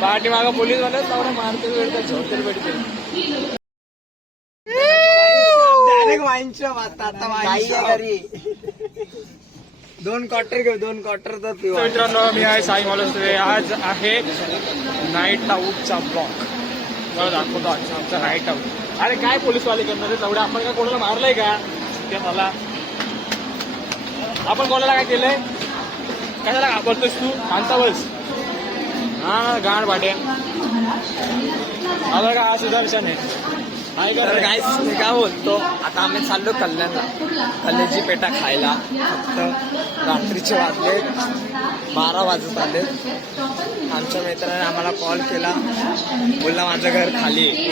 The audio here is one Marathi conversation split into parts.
पाठी मागा पोलीस वाले तेवढं मारते वेळ झोपते भेटते. दोन क्वार्टर घेऊ, 2 क्वार्टर तर पिऊ. मित्रांनो मी आहे साई मालुसरे. आज आहे नाईट आऊटचा ब्लॉक. मला दाखवतो आमचा नाईट आऊट. अरे काय पोलीसवाले करणार तेवढं? आपण काय कोणाला मारलंय का? ते मला आपण कोणाला काय केलंय? कशाला घाबरतोस तू? शांत बस. हा गाण भाट्या आला का? हा सुदर्शन आहे. तर गाईस मी काय बोलतो, आता आम्ही चाललो कल्याणला कलेजी पेटा खायला. फक्त रात्रीचे वाजले 12 वाजत आले. आमच्या मित्राने आम्हाला कॉल केला, बोलला माझं घर खाली आहे.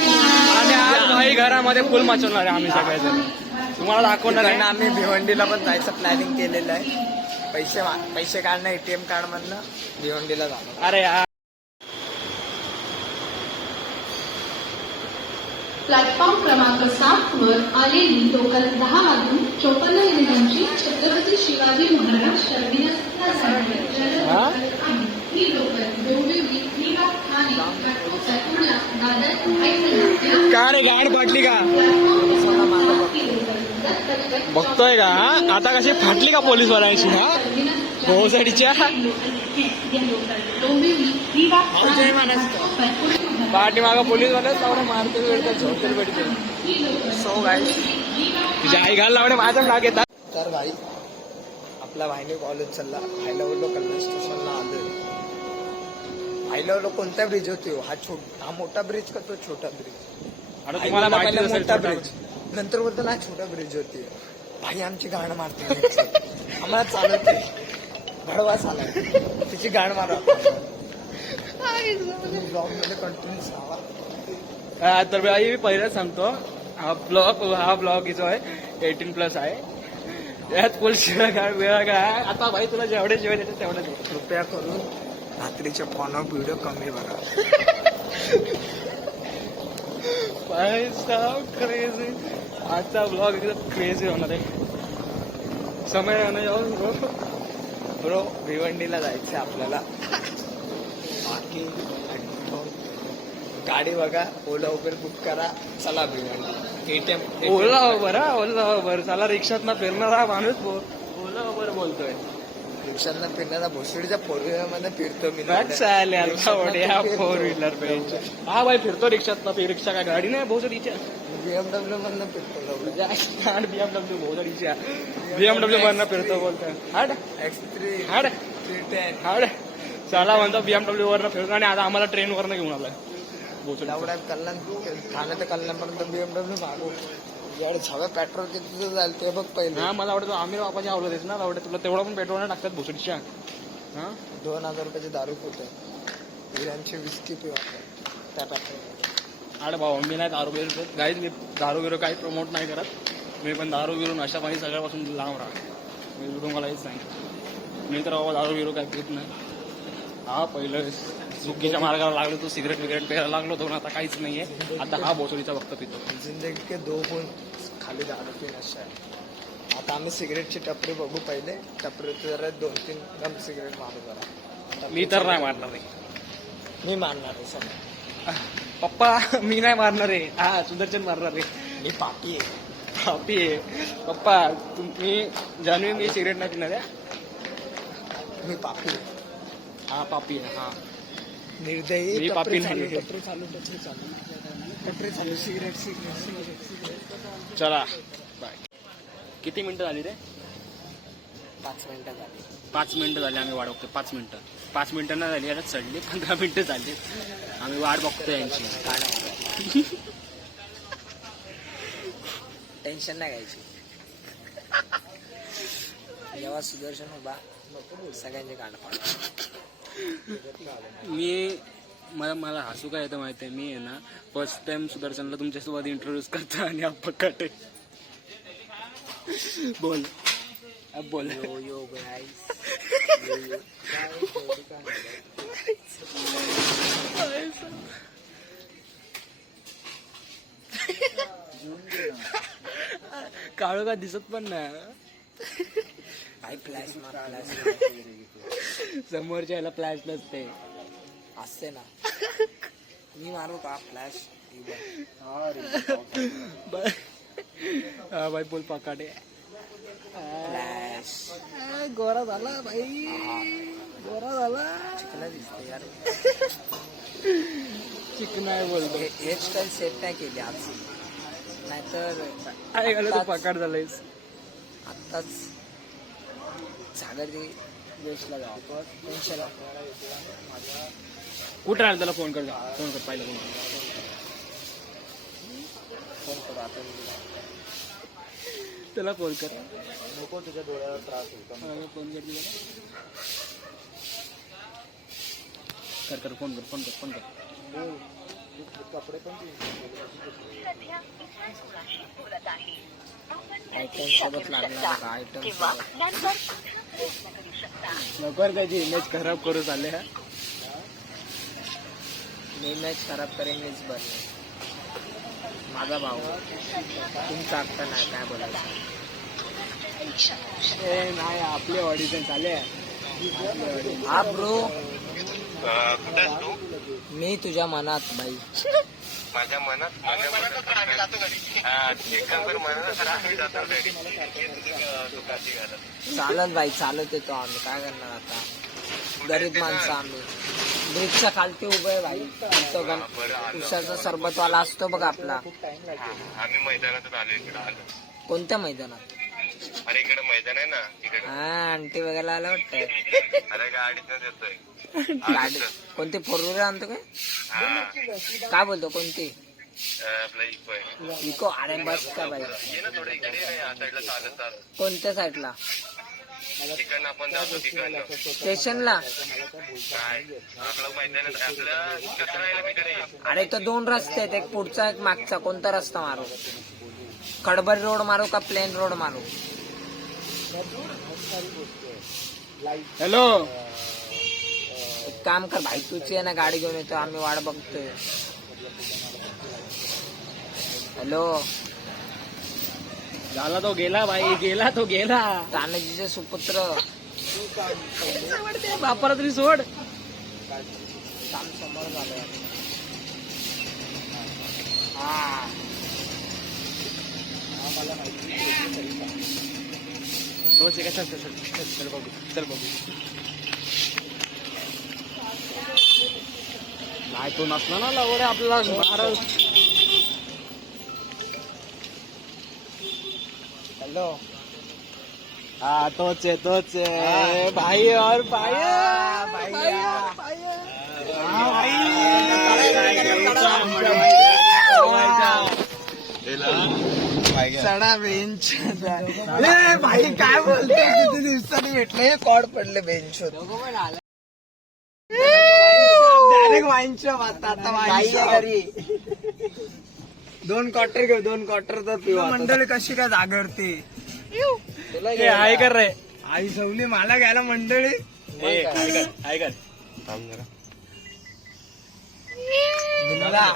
आणि आज काही घरामध्ये फुल मचवणार आहे आम्ही सगळ्याजण. तुम्हाला दाखवणार आहे. आम्ही भिवंडीला पण जायचं प्लॅनिंग केलेलं आहे. पैसे काढणं ATM कार्ड मधनं भिवंडीला जाणं. अरे यार प्लॅटफॉर्म क्रमांक 7 वर आलेली लोकल 10 वाजून 54 मिनिटांची छत्रपती शिवाजी महाराज टर्मिनस ही लोकल डोंबिवली, निवास, ठाणे, सातपूरला, दादर, का रे गाड फाटली का? बघतोय का? आता कशी फाटली का पोलीसवाल्यांची? हा भोवसाडीच्या डोंबिवली, निवास, पाठी मागा पोलीस वाले तेवढं मारते वेळ झोपते भेटते. सो गाईस तुझ्या आई घाल लावणे माझ्या नाग येतात. तर भाई आपला भाईने कॉलेज चालला. हायलावलो कल्याण स्टेशनला आलोय. हायलावलो कोणत्या ब्रिज होती? हा मोठा ब्रिज का तो छोटा ब्रिज? आता तुम्हाला माहिती असेल मोठा ब्रिज. नंतर बोलतो ना छोटा ब्रिज होती. भाई आमची गाण मारते. आम्हाला चालत भडवा चालत तिची गाण मारा. ब्लॉग मध्ये कंटिन्यू राहा. तर बाई मी पहिलाच सांगतो, हा ब्लॉग जो आहे 18+ आहे. यात फुल शिवाय वेळा काय. आता भाई तुला जेवढे जेवण येते तेवढे कृपया करून रात्रीच्या फोन व्हिडिओ कमी बघा. क्रेझी. आजचा ब्लॉग एकदम क्रेझी होणार आहे. समय ब्रो भिवंडीला जायचं आपल्याला. बाकी गाडी बघा, ओला उबर बुक करा, चला भिवंडी. ATM ओला उबर चला. रिक्षात ना फिरणारा माणूस ओला उबर बोलतोय. रिक्षांना फिरणारा भोसडीच्या 4 व्हीलर मध्ये फिरतो मी. फोर व्हीलर पाहिजे. हा भाई फिरतो रिक्षात ना. रिक्षा काय गाडी नाही भोसडीच्या. BMW मधनं फिरतो. BMW भोसडीच्या BMW मधनं फिरतो बोलतोय. हाड X3 हाड 310 हाड चला म्हणतो BMW वरनं फिरतो. आणि आता आम्हाला ट्रेन वरनं घेऊन आलाय भोसडी. एवढ्यात कल्याण ठाणे ते कल्याणपर्यंत BMW मागू. एवढं सगळं पेट्रोल किती जाईल ते बघ पहिले. हा मला आवडतो आमिर बापाची आवडत ना आवडत. तुला तेवढा पण पेट्रोल नाही टाकतात भोसडीच्या. हा 2000 रुपयाची दारू पितो. हिऱ्यांची विस्की पिवा त्या पेट्रोल. अरे भाऊ मी नाही दारू बिरू पित. गाईच मी दारू बिरू काही प्रमोट नाही करत. मी पण दारू बिरू नशा पाणी सगळ्यापासून लांब राहा. मी तुम्हाला हेच सांगितलं. मी तर बाबा दारू बिरू काही पित नाही. हा पहिलं चुकीच्या मार्गाला लागलो तो सिगरेट विगरेट प्यायला लागलो तो. आता काहीच नाहीये. आता हा भोसडीचा फक्त पितो. जिंदगी के 2 गुण खाली दारू की नशा आहे. आता आम्ही सिगरेटची टपरी बघू पहिले. टपरीत जरा 2-3 गम सिगरेट मारू जरा. मी तर नाही मारणार रे. मी मारणार आहे सर. पप्पा मी नाही मारणार रे. हा सुदर्शन मारणार रे. मी पापी आहे. पापी आहे पप्पा. तुम्ही जाणवी मी सिगरेट नाही पिणार आहे. मी पापी आहे. हा पापी आहे. हा निर्दयी. मी पापी नाही. टपरी चालू सिगरेट. चला बाय. किती मिनिटं झाली रे? 5 मिनिटं झाली. 5 मिनिटं झाली. आम्ही वाट बघतोय 5 मिनिटं. 5 मिनिटं नाही झाली आता चढली. 15 मिनिटं झाली. आम्ही वाट बघतोय यांची. टेन्शन नाही घ्यायची. जेव्हा सुदर्शन उभा सगळ्यांचे गाणं पाडतो. मला हसू काय येतं माहिती आहे. मी आहे ना फर्स्ट टाइम सुदर्शनला तुमच्यासोबत इंट्रोड्यूस करतो आणि अपकट बोल बोल. यो गाईस. काळू का दिसत पण नाही. काय फ्लॅश मारा समोरच्या याला फ्लॅश नसते. असते ना. मी मारू का फ्लॅश? हा भाई बोल पकाटे फ्लॅश गोरा झाला भाई, गोरा झाला. चिकला दिसतंय यार. चिकन आहे बोलतो. हेअरस्टाईल सेट नाही केली आज, नाहीतर काय घालं तू पकाट झालायस. आत्ताच सागरची वेस्टला जाऊ. टेन्शन कुठं राहिलं त्याला फोन कर पाहिलं फोन करू आता. त्याला फोन कर. नको तुझ्या डोळ्याला त्रास होतो. फोन कर फोन कर. कपडे पण सध्या इतर कुणाशी बोलत आहे. आपण आयटम सोबत लागणार का? आयटम किंवा सोबत नंतर पुन्हा प्रयत्न करू शकता. नको त्याची इमेज खराब करू चालले. मी मॅच खराब करेन मीच बरं. माझा भाऊ तुमचा आत्ता नाही काय बोलायचं. नाही आपले ऑडिशन चाले. हा ब्रो, मी तुझ्या मनात बाई. माझ्या मनात एकंदर मनात आम्ही जातो रेडी दुकाची घरात. चालत बाई, चालत येतो आम्ही. काय करणार आता, गरीब माणसं आम्ही. ब्रिजच्या खालती उभं आहे भाई. उसाचा सरबतवाला असतो बघ आपला. आम्ही मैदानातून आलो इकडे आलो. कोणत्या मैदानात? अरे इकडे मैदान आहे ना तिकडे. हा, आंटी वगैरे आलं वाटतं. अरे गाडीतच येतोय. गाडी कोणती? 4 व्हीलर आणतो काय? हा काय बोलतो? कोणती? आपला इको आहे. इको? अरे बस का बाई. ये ना थोडं इकडे ये ना, या साईडला चालत कोणत्या साईडला? तिकडनं आपण जातो तिकडनं. स्टेशनला? काय आपलं मैदान आपलं कसं राहिलं तिकडे ये. अरे तो 2 रस्ते आहेत, एक पुढचा एक मागचा. कोणता रस्ता मारू? खडबरी रोड मारू का प्लेन रोड मारू? हॅलो, एक काम कर भाई, तूच ये ना, गाडी घेऊन येतो आम्ही, वाट बघतोय. हॅलो, झाला तो गेला भाई, गेला तो गेला. तानाजीचे सुपुत्र. बापाला तरी सोड. काम समोर झालं. हा, हो ठीक आहे, चल बघू. नाही तो नसला ना लवडे आपल्याला महाराज. हॅलो. हा तोच आहे भाई और भाई. सडा बेंच. भाई काय बोलते, किती दिवसांनी भेटले. कॉड पडले बेंच डायरेक्ट वाईनच्या आता वाईनच्या घरी 2 क्वार्टर घेऊ. 2 क्वार्टर तर पिऊ. मंडळी कशी काय जागरते. हाय कर रे. आई सवली मला घ्यायला मंडळी. हाय कर. थांब जरा.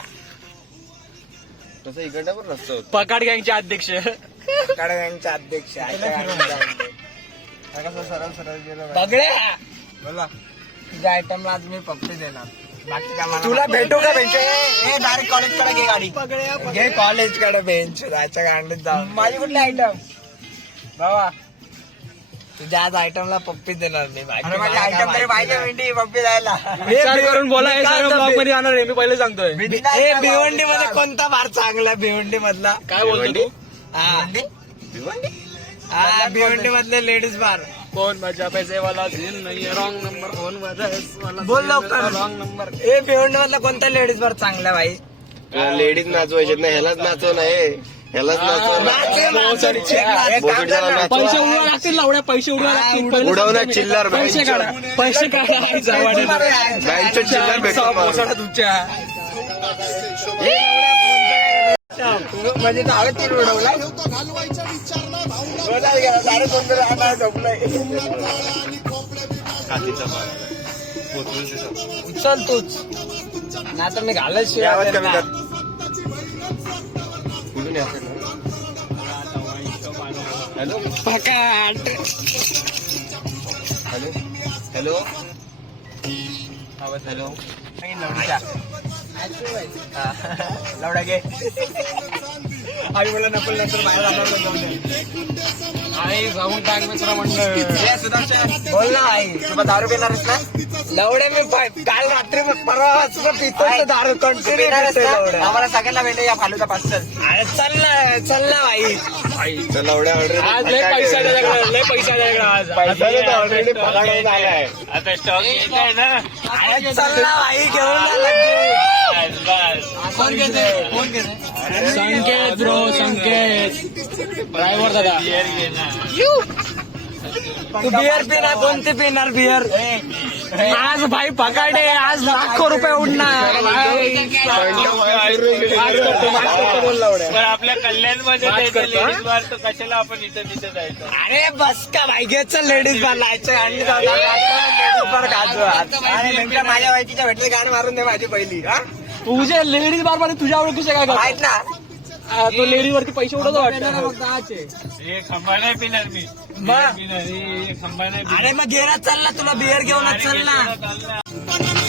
तसं इकडं पण नसतं. पकाड गँगचे अध्यक्ष. कडव्यांच्या अध्यक्ष. सरळ गेलं. बघड्या बोला. तुझ्या आयटमला आज मी पप्पी देणार. बाकी काय तुला भेटू का बेंच? डायरेक्ट कॉलेज कडे घे गाडी. घे कॉलेज कडे बेंच. जायच्या गांडीत जाऊ. माझी कुठली आयटम बाबा? तुझ्या आज आयटमला पप्पी देणार मी. माझी आयटम तरी पाहिजे भेंडी पप्पी द्यायला. विचार करून बोला. हे सगळं ब्लॉग मध्ये आणणार आहे, मी पहिले सांगतोय. भिवंडी मध्ये कोणता बार चांगला? भिवंडी मधला काय बोलतो तू? हा, भिवंडी मधले लेडीज बार. कोण माझ्या पैसेवाला झील नाही. Wrong number. फोन बोल लवकर. Wrong number. भिवंडी मधला कोणता लेडीज बार चांगला भाई? लेडीज नाचवायचे ना, ह्यालाच नाचव नाही. ह्यालाच पैसे उडवा लागतील लावड्या. पैसे उडवा लागतील. उडवणार चिल्लर पैसे काढा. पैसे काढा. बँकचं चिल्लर भेटतो तुमच्या म्हणजे नाव 3 उडवला. उचल तूच, नाही तर मी घालत शिवाय. कुठून हॅलो हॅलो हॅलो हॅलो लवडा घे आई मला नपल नंतर बाहेर आई जाऊन टाक मित्र मंडळ सुदर्शन बोल ना आई तुला दारू पिणारच ना लवडे मी काल रात्री परवा पितो दारू कंटिन्यू आम्हाला सगळ्यांना भेटे या फालूचा पाचल अरे चल ना भाई लवड्या आज लय पैसा द्यायला लय पैसा द्यायला आज ऑलरेडी पगार झालाय आता स्टॉक येत ना अरे चल ना भाई घेऊन संकेत ब्रो संकेत ड्रायव्हर दादा तू बिअर पिणार कोणते पिणार बिअर आज भाई पकाडे आज लाखो रुपये उडणार पण आपल्या कल्याणमध्ये लेडीज बार तर कशाला आपण इथं तिथं जायचं अरे बस का भाई घ्यायच लेडीज बार लायचं आणि लेडीज बार गाजू आणि नंतर माझ्या बायकीच्या भेटले गाणी मारून दे माझी पहिली हा तुझे लेडीज बार मध्ये तुझ्या ओळखीचे काय करतो? आहेत ना तो लेडीज वरती पैसे उडवतो वाटतं खंबा नाही पिणार मी खंबा नाही अरे मग घेणार चल ना तुला बिअर घेऊनच चल ना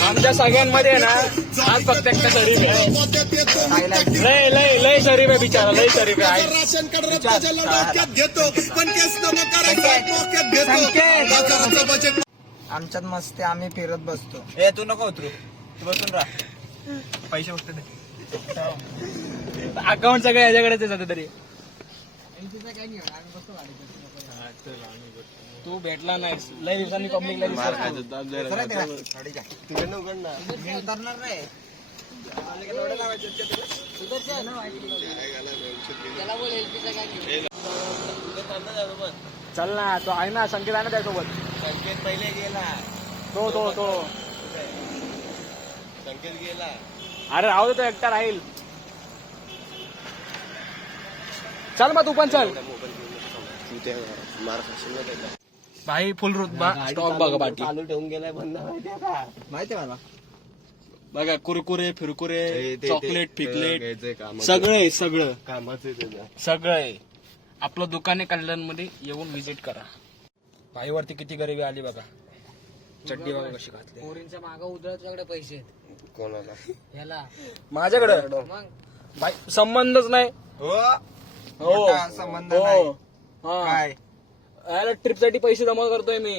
आमच्या सगळ्यांमध्ये ना आज फक्त एकटा शरीफ आहे लय लय लय शरीफ आहे बिचारा लय शरीफ आहे आमच्यात मस्ती आम्ही फिरत बसतो ए तू नको उतरू तू बसून राहा पैसे उठते अकाउंट सगळं याच्याकडेच आहे तरी तू भेटला नाही लय दिवसांनी पब्लिकला उतरणार नाही चल ना तो आहे ना संकेत आहे ना त्यासोबत संकेत पहिले गेला तो संकेत गेला अरे राहू दे तो एकटा राहील चल मग तू पण चल भाई फुल रुतबा स्टॉक बघा पाठी चालू ठेवून गेलाय बंद माहितीये मला बघा कुरकुरे फिरकुरे चॉकलेट फिकलेट सगळं सगळं आपलं दुकान आहे कल्याणमध्ये येऊन व्हिजिट करा भाईवरती किती गरिबी आली बघा चड्डी बघा कशी घातली पोरींच्या मागं उद्या तुझ्याकडे पैसे कोणाला ह्याला माझ्याकडे मग भाई संबंधच नाही हो संबंध हो काय याला ट्रिप साठी पैसे जमा करतोय मी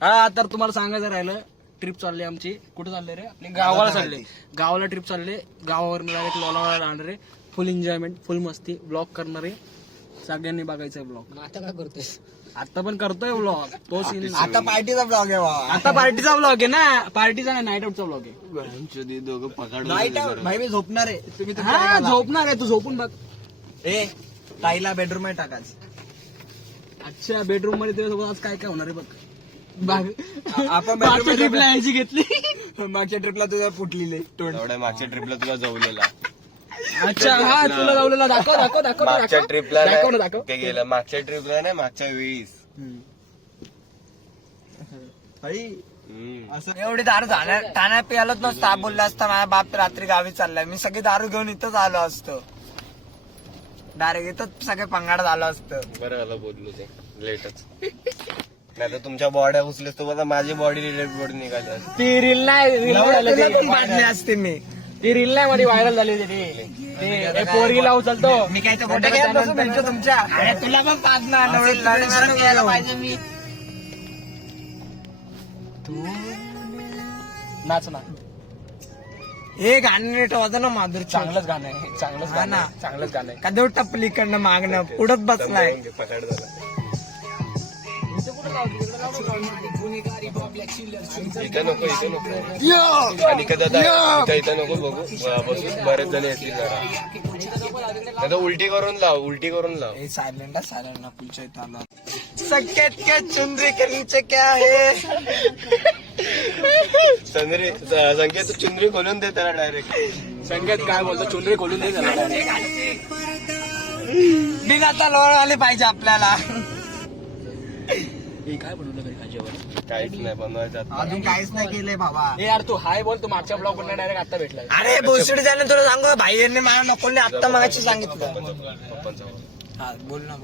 हा तर तुम्हाला सांगायचं राहिलं ट्रिप चालली आमची कुठे चालले रे आपली गावाला चालले गावाला ट्रिप चालले गावावर डायरेक्ट लोणावळा राहणार आहे फुल एन्जॉयमेंट फुल मस्ती ब्लॉग करणार आहे सगळ्यांनी बघायचा ब्लॉग आता काय करतोय आता पण करतोय ब्लॉग तो सीन आता पार्टीचा ब्लॉग आहे आता पार्टीचा ब्लॉग आहे ना पार्टीचा नाही नाईट आउटचा ब्लॉग आहे नाईट आउट भाई मी झोपणार आहे तुम्ही हा झोपणार आहे तू झोपून बघ ए ताईला बेडरूम मध्ये टाकाच अच्छा बेडरूम मध्ये तुझ्यासोबत आज काय काय होणार आहे बघ आपण मागच्या ट्रिपला यायची घेतली मागच्या ट्रिपला तुझ्या फुटलेले मागच्या ट्रिपला तुला जवलेला अच्छा हा तुला लावलेला दाखव मागच्या ट्रिपला दाखव ते गेलं मागच्या ट्रिपला नाही मागच्या वेळीस असं एवढी दारू ठाण्यात प्यायलाच नसतं बोलला असता माझ्या बाप रात्री गावी चाललाय मी सगळी दारू घेऊन इथंच आलो असतो डायरेक्ट इथंच सगळे पंगाड झालं असतं बरं आलं बोललो ते लेटच नाही तर तुमच्या बॉड्या उचलेस तो माझी बॉडी रिलेटेड बॉडी निघाली असती. ती रील नाही बांधली असते मी ती रील नाही मध्ये व्हायरल झाली होती पोरगीला उचलतो मी काय तर फोटो तुमच्या तुला पण पाहणार पाहिजे मी नाच ना हे गाणं नीट वाजव ना माधुर चांगलंच गाणं आहे चांगलंच गाणं आहे का देऊ टपली कडनं मागणं पुढत बसलाय पकड झाला इथं नको आणि दादा इथं नको बघू बसून बरेच जण येतील जरा उलटी करून लाव सायलेंट ना पुढच्या इथं आला संकेत के चुंदरी के नीचे क्या है संकेत चुंदरी खोलून दे त्याला डायरेक्ट संकेत काय बोलतो चुंदरी खोलून दे त्याला बिन आता लोळ आले पाहिजे आपल्याला काय बनवलं घरी खाजेवर काहीच नाही बनवायचं अजून काहीच नाही केलंय बाबा ए यार तू हाय बोल तू मागच्या ब्लॉग वर डायरेक्ट आता भेटलाय अरे भोसडी जाणे तुला सांगू भाईने मला नकोले आता मागाशी सांगितलं पप्पांचा हा बोल ना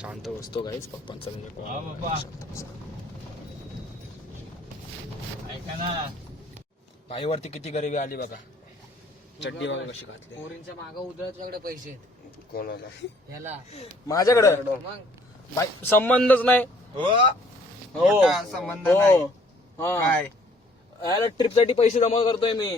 शांत बसतो गाईच पप्पांचा म्हणजे भाईवरती किती गरिबी आली बघा. चड्डी बघा कशी घातली. पोरींच्या मागं उधळच्याकडे पैसे कोणाला ह्याला माझ्याकडे मग भाई संबंधच नाही. हो संबंध हो हा ट्रिपसाठी पैसे जमा करतोय मी.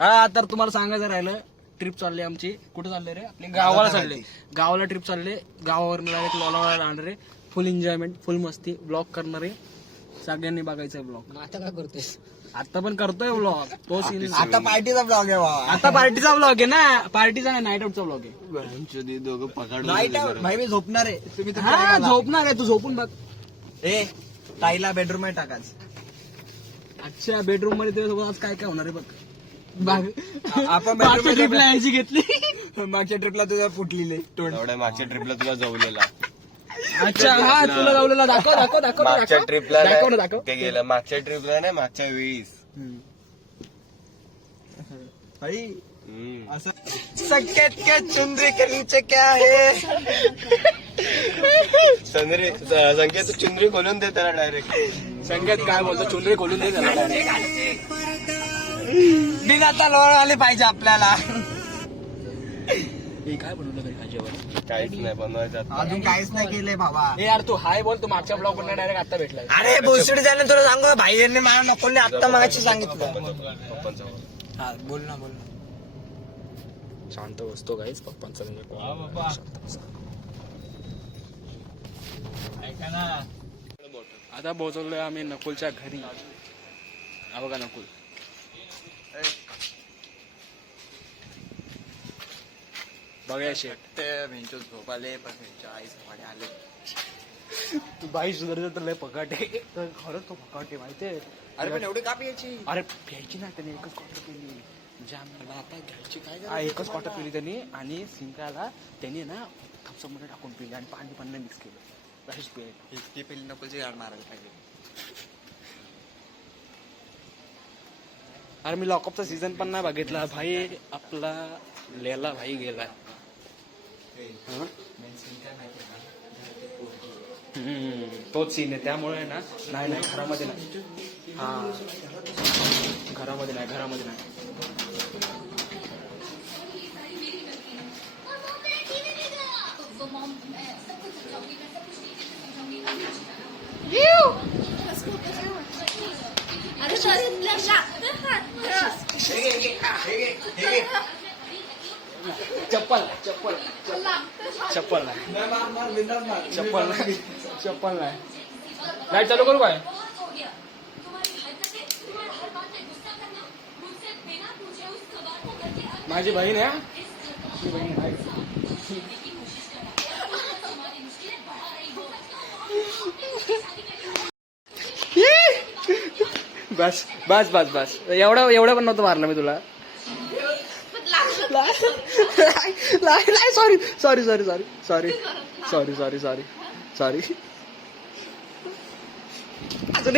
हा तर तुम्हाला सांगायचं राहिलं, ट्रिप चालली आमची. कुठे चालले रे? आपली गावाला चालले. गावाला ट्रिप चालले. गावावर डायरेक्ट लोणावळ्याला जाणार रे. फुल एन्जॉयमेंट, फुल मस्ती, ब्लॉग करणार आहे. सगळ्यांनी बघायचं ब्लॉग. आता काय करतोस? आता पण करतोय ब्लॉग. तो सीन आता पार्टीचा ब्लॉग आहे बाबा. आता पार्टीचा ब्लॉग आहे ना. पार्टीचा नाही, नाईट आउटचा ब्लॉग आहे. दोघं पकड नाईट आउट भाई मी झोपणार आहे. तुम्ही तर हा झोपणार आहे. तू झोपून बघ. ए ताईला बेडरूम मध्ये टाकाच. अच्छा बेडरूम मध्ये तुझ्यासोबत आज काय काय होणार आहे बघ. आपण मागच्या ट्रिपला यायची घेतली. मागच्या ट्रिपला तुझ्या फुटलेले तोंड. एवढ्या मागच्या ट्रिपला तुला जवलेला. अच्छा हा तुला लावलेला दाखव दाखव दाखव मागच्या दाखव. ट्रिपला दाखव ना दाखव. ते गेलं. मागच्या ट्रिपला नाही, मागच्या वेळीस. भाई हम्म. असं संकेत के चुंदरी के नीचे क्या है. संकेत चुंदरी खोलून दे त्याला डायरेक्ट. संकेत काय बोलतो? चुंदरी खोलून दे त्याला direct. बिनाता लोळ आले पाहिजे आपल्याला. हे काय बनवलं घरी खाजेवर? काहीच नाही बनवायचं आता. अजून काहीच नाही केलंय बाबा. हे यार तू हाय बोल. तू मागच्या ब्लॉग वर डायरेक्ट आता भेटला. अरे बोलसुडी जाणं तुला सांगू भाई यांनी मला नको आता मगाशी सांगितलं. पप्पांचा हा बोल ना बोल ना. शांत बसतो गाईच पप्पांचा. आता पोहोचलोय आम्ही नकुलच्या घरी. हा बघा नकुल. बघा शेट झोपाले पण आईच आले. तू बाई सुधारत तर लय पकाट आहे. तर खरंच तो पकाट आहे माहितीये. अरे पण एवढी का प्यायची. अरे घ्यायची ना त्याने. एकच क्वार्टर पिली. जाम आता घ्यायची काय हा एकच क्वार्टर पिली त्यांनी. आणि सिंकाला त्याने ना थम्सअप मध्ये टाकून पिली आणि पाणी पण नाही मिक्स केलं. तशीच पिली. इतकी पेली नकोची गाड मारायला पाहिजे. अरे मी लॉकअपचा सीझन पण नाही बघितला भाई. आपला लेला भाई गेलाय. तोच सीन आहे. त्यामुळे ना नाही नाही घरामध्ये नाही. हा घरामध्ये नाही, घरामध्ये नाही. चप्पल चप्पल चप्पल नाही. चप्पल नाही. चप्पल नाही. लाईट चालू करू काय? माझी बहीण आहे. माझी बहीण आहे. बस बस बस बस. एवढं पण नव्हतं मारलं मी तुला. Sorry sorry sorry sorry sorry sorry sorry sorry sorry. अजून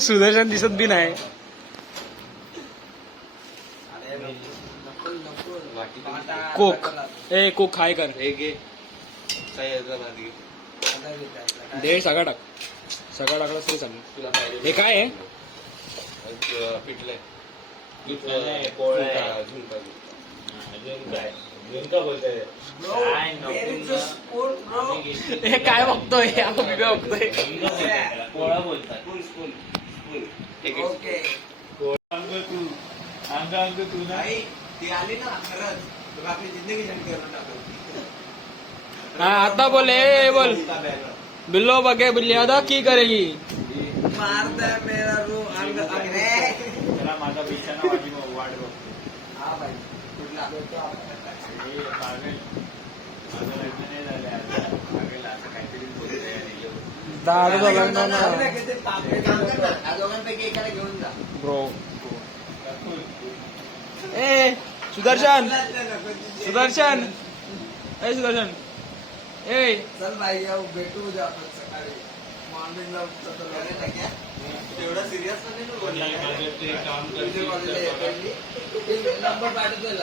सुदर्शन दिसत बी नाही. कोक ए कोक खाय कर. हे घे. काय यायचं ना आधी. दे सगळा टाक. सगळा टाकला तरी चालेल. हे काय आहे? पिठलंय. हे काय बघतोय? आपण बिबे बघतोय. पोळा बोलतात. ओके तू नाही. ती आली ना खरंच तुला आपली जिंदगी जंग करून टाकू. हा आता बोल. ए बोल. बिल्लो बगे बिल्लियादा की करेगी. मारता मेरा रू अंग अरे. त्याला माझा बिछाना वाट बघतो. हा भाई कुठला पागल. माझं लग्न नाही झालं आता. पागल असं काहीतरी बोलतोय. दादा लग्न दोघांपैकी एकाला घेऊन जा ब्रो. ए सुदर्शन सुदर्शन. ए सुदर्शन. ए चल भाई येऊ भेटू उद्या आपण सकाळी मॉर्निंगला उठतो. एवढा सिरियस नाही माझं ते काम करते. नंबर पाठवतोय.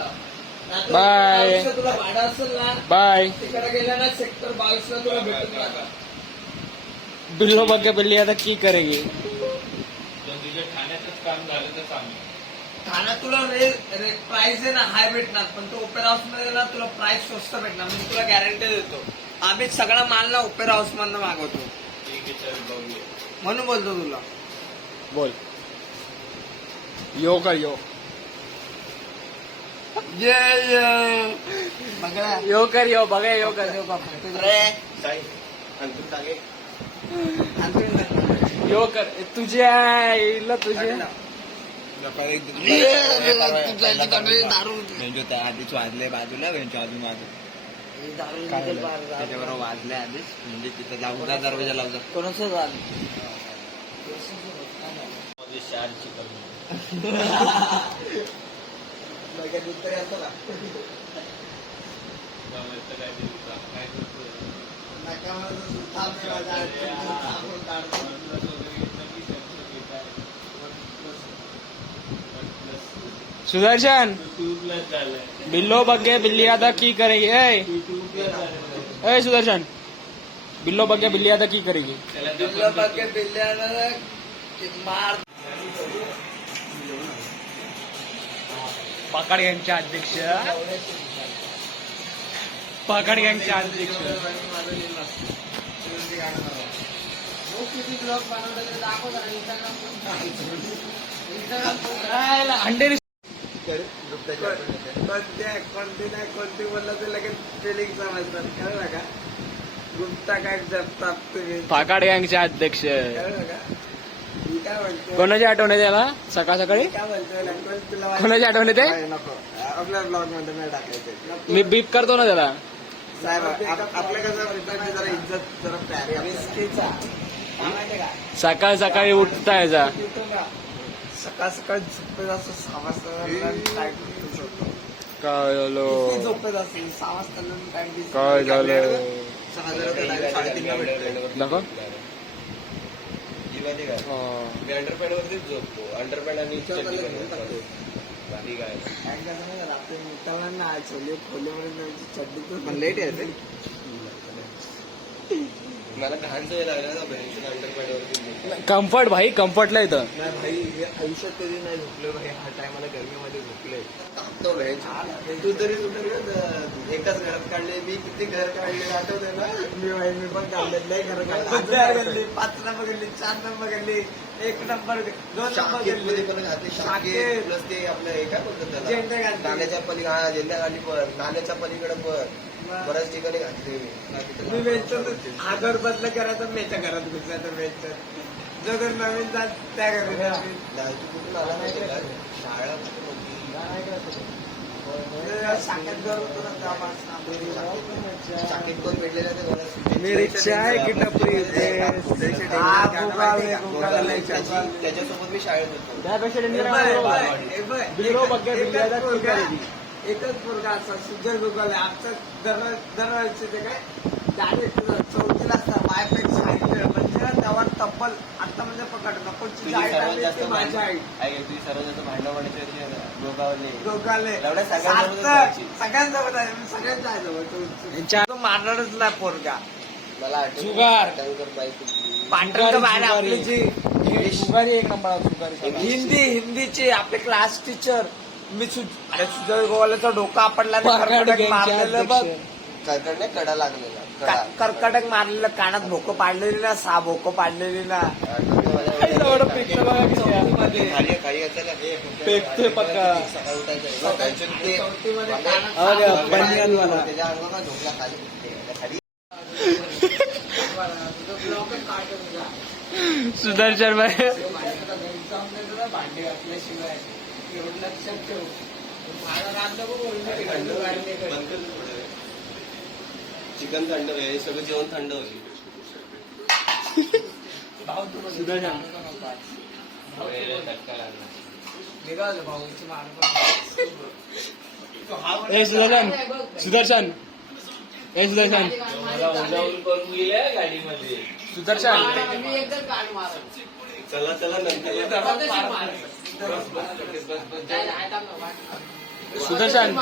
बाय. तुला भाडं असेल ना बाय. तिकडे गेल्या ना सेक्टर 22 ला तुला भेटून जाणार. बिल्लो बग्गे बिल्ली आता की करेगी. जर तुझ्या ठाण्यातच काम झालं तर चांगलं. ठाण्यात तुला प्राइस आहे ना हाय भेटणार, पण तो ओपेरा हाऊस मध्ये ना तुला प्राइस स्वस्त भेटणार. म्हणजे तुला गॅरंटी देतो. आम्ही सगळा माल ना ओपेरा हाऊस मधनं मागवतो, ठीक आहे, चल बघूया. म्हणून बोलतो तुला. बोल. यो कर यो. बघा यो कर यो बघा यो कर यो कर. यो कर तुझ्या आईला तुझ्या. आधीच वाजले बाजूला अजून त्याच्याबरोबर वाजले आधीच. म्हणजे तिथं लावू जा दरवाजा लावू जा. कोणाचं झालं मध्ये शारची कमी. तर काय ते काय करतो? सुदर्शन. 2+ झालंय. बिल्लो बग्गे बिल्ली आता की करेगी. ए 2+ झालंय. ए सुदर्शन. बिल्लो बग्गे बिल्ली आता की करेगी. मार. पाकड गँगचे अध्यक्ष. पाकड गँगचे अध्यक्ष. अंडे कोणते बोललं तर लगेच फिलिंग समजतात. कळलं का? गुप्ता काय जपतात तुम्ही. पाकड गँगचे अध्यक्ष. कळलं का? मी काय म्हणतो कोणाची आठवण येते त्याला सकाळ सकाळी. काय म्हणतो तुला कोणाची आठवण येते. नको आपल्या ब्लॉग मध्ये नाही टाकायचे. मी बीप करतो ना त्याला. साहेब आपल्या कसं मित्रांची जरा इज्जत जरा प्यारी. सकाळ सकाळी उठता यायचा. सकाळ सकाळ झोपेत असं 6 वाजता काय झालं. झोपेत असेल 6 वाजता काय झालं. 3:30ला भेटतो. दाखव. अंडरपॅड वरतीच झोपतो. अंडरपॅड आणि चड्डी घालतो. बाकी काय रात्री निघताना ना छोले खोले चड्डी लेट येते. मला घाण सवय लागला ना बहिणीच्या अंडरपॅड वरती. कम्फर्ट भाई कम्फर्टला येतं. नाही भाई आयुष्यात कधी नाही झोपलो भाई. हा टायमाला गरमीमध्ये झोपलोय. तू तरी एकाच घरात काढले. मी किती घर काढले आठवते ना. मी पण काढले. नाही घर काढले. 5 नंबर गल्ली 4 नंबर गल्ली 1 नंबर 2 नंबर गल्ली प्लस ते आपलं हे काय बोलतात त्याला, नाल्याच्या पलीकडे झेंडा गाडी पण नाल्याच्या पलीकडे पण बऱ्याच ठिकाणी घातले. मी वेचतो. हा घर बदल करायचं मेच्या घरात घुसायचं वेचत. जो घर नवीन जात त्या घरात कुठून आला माहिती का शाळा शाखेत घर होतो ना शाखेत कोण भेटलेलं ते कोणाला मी रिक्षा आहे की टपरी. त्याच्यासोबत मी शाळेत होतो. त्यापेक्षा बिल्लो बग्गे बिल्ली आता की करेगी. एकच मुलगा असा सुजय गुगल आहे. आमचं दरवर्षी ते काय डायरेक्ट 4थीला असतात माझ्यापेक्षा म्हणजे त्यावर तब्बल आता म्हणजे पकड नकोची तुझी सर्वात जास्त माझी आई तुझी सर्वात जास्त भांडण पडायची गोगावले एवढ्या सगळ्यांसोबत जायची. सगळ्यांसोबत आहे. सगळ्यांचं आहे जवळ. तो मारणारच नाही पोरगा. मला आठवतं जुगार. टँकर बाईक होती. पांढरं बाहेर आपली जी सुगारी एक नंबर सुगारी. हिंदीची आपले क्लास टीचर. मी सुजय गोवाल्याचा डोका आपडला पाकड गँगचे मारलेलं बघ. अध्यक्ष. कडकडने कडा लागलेला कडा. कर्कटक मारलेलं कानात भोकं पाडलेली ना 6 भोकं पाडलेली ना. एवढं पेकतं बघा की त्या. खाली खाली असायला पेकते पक्का. सकाळी उठायचं ते बनियानवाला. त्याच्या अंगाला झोपला खाली सुदर्शन भाई. भांडे घातल्याशिवाय एवढं लक्षात ठेव. चिकन थंड होईल सगळं जेवण थंड होईल. सुदर्शन. निघाल भाऊची ए सुदर्शन. सुदर्शन. ए सुदर्शन. मला उजावून करून गेल्या गाडीमध्ये. सुदर्शन. चला चला नंतर सुदर्शन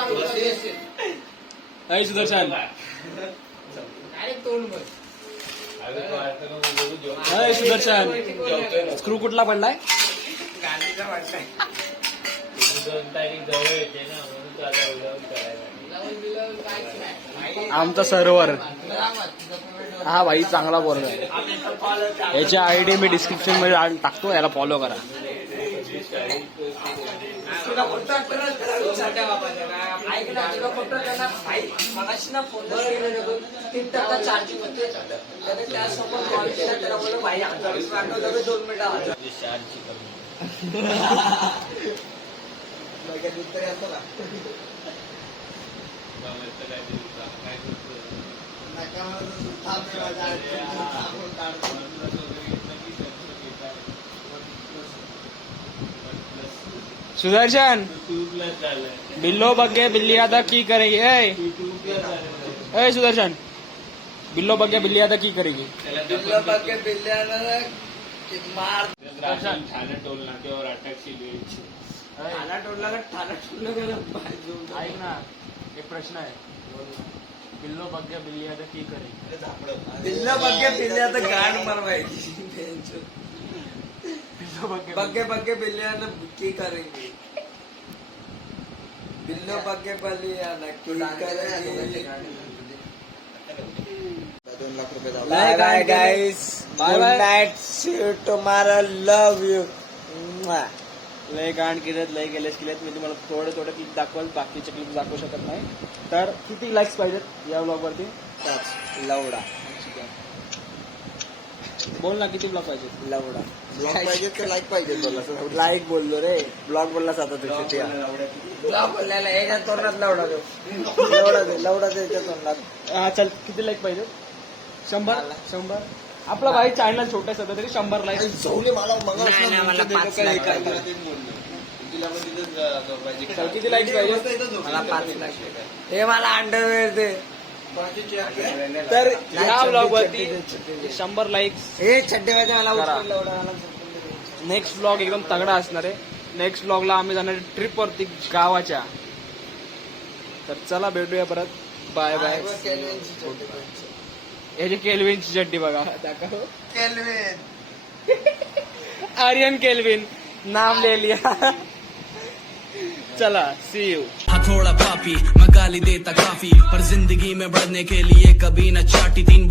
अय सुदर्शन अरे तो आता नको बघू जेवण. अय सुदर्शन स्क्रू कुठला पडलाय तुझी 2 तारीख जवळ येते ना म्हणून तू आता उद्यावर करायला. आमचा सर्व्हर हा भाई चांगला पोरगा आहे. याची आयडी मी डिस्क्रिप्शन मध्ये टाकतो, याला फॉलो करा. चार्जिंग होते त्यासोबत कॉल केला त्याला बोललो भाई 2 मिनिटं चार्जची कमी. बाबाचं काहीतरी काय करतो. सुदर्शन 2+ झालंय. बिल्लो बग्गे बिल्ली अदा की करेगी ए 2+ झालंय. ए सुदर्शन बिल्लो बग्गे बिल्ली अदा की करेगी राशन ठाणे टोल नाक्यावर अटॅकची वेळची. ऐक ना एक प्रश्न आहे. बिल्लो बग्गे बिल्ली अदा की करेगी बिल्ला बग्गे बिल्ल्या तर गाड मारवायची बग्गे बग्गे बिल्लियानं की करेंगे बिल्लो बग्गे बिल्लियानं की करेंगे. Bye bye guys, good night, see you tomorrow, love you. लय गाण केलेत, लय गेलेस केलेत. मी तुम्हाला थोडे क्लिप दाखवाल, बाकीचे क्लिप दाखवू शकत नाही. तर किती लाईक्स पाहिजेत या ब्लॉग वरती? लवडा बोल ना, किती ब्लॉग पाहिजेत? लवडा ब्लॉग पाहिजे तर लाईक पाहिजे. लाईक बोललो रे, ब्लॉग बोललास आता तुझ्या ब्लॉग बोलल्याला याच्या तोंडात लवडा दे, लवडा दे याच्या तोंडात. हा चल, किती लाईक पाहिजेत? 100. आपला भाई चॅनल छोटा सध्या तरी 100 लाईक. मला 5 लाईक किती लाईक पाहिजे? मला 5 लाईक. हे मला अंडरवेअर दे. तर या ब्लॉग वरती 100 लाईक्स. हे छड्डेवाच्या मला करा. उचलून लवडा मला. नेक्स्ट ब्लॉग एकदम तगडा असणार आहे. नेक्स्ट ब्लॉगला आम्ही जाणार ट्रिप वरती गावाच्या. तर चला भेटूया परत. Bye bye. हे जे केल्विनची चड्डी बघा, केल्विन आर्यन केल्विन नाम ले लिया. चला, सी यू. थोड़ा पापी मैं गाली देता काफी, पर जिंदगी में बढ़ने के लिए कभी न चाटी 3